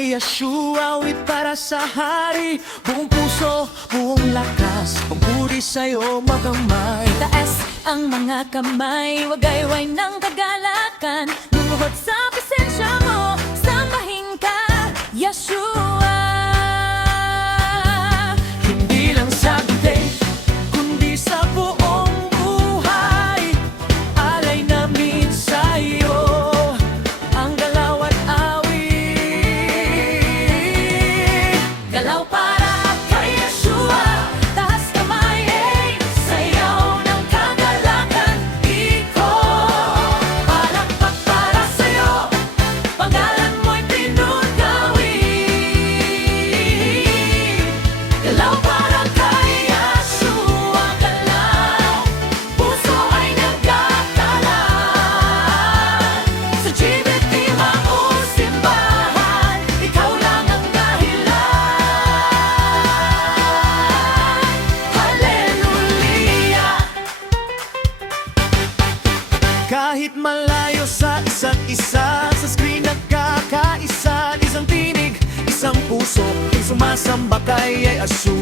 Kay Yeshua, awit para sa hari. Buong puso, buong lakas, pagpuri sa'yo makamay. Taas ang mga kamay, wag ayway ng kagalakan. Lumuhod sa presensya mo, sambahin ka, Yeshua. Hindi lang sa gabi, kundi sa buong buhay. Alay namin sa'yo ang galaw at awit. Galaw para kay Yeshua, taas kamay, hey, sayaw ng kagalakan. Ikot, palakpak para sa'yo, pangalan mo'y pinunggawin. Galaw para kay Yeshua, galaw, puso ay nagkakalat. Sa GBT mausimbahan, ikaw lang ang dahilan. Hallelujah. Kahit malayo sa isa't isa, sa screen nagkakaisa. Isang tinig, isang puso, ang sumasamba kay Yeshua.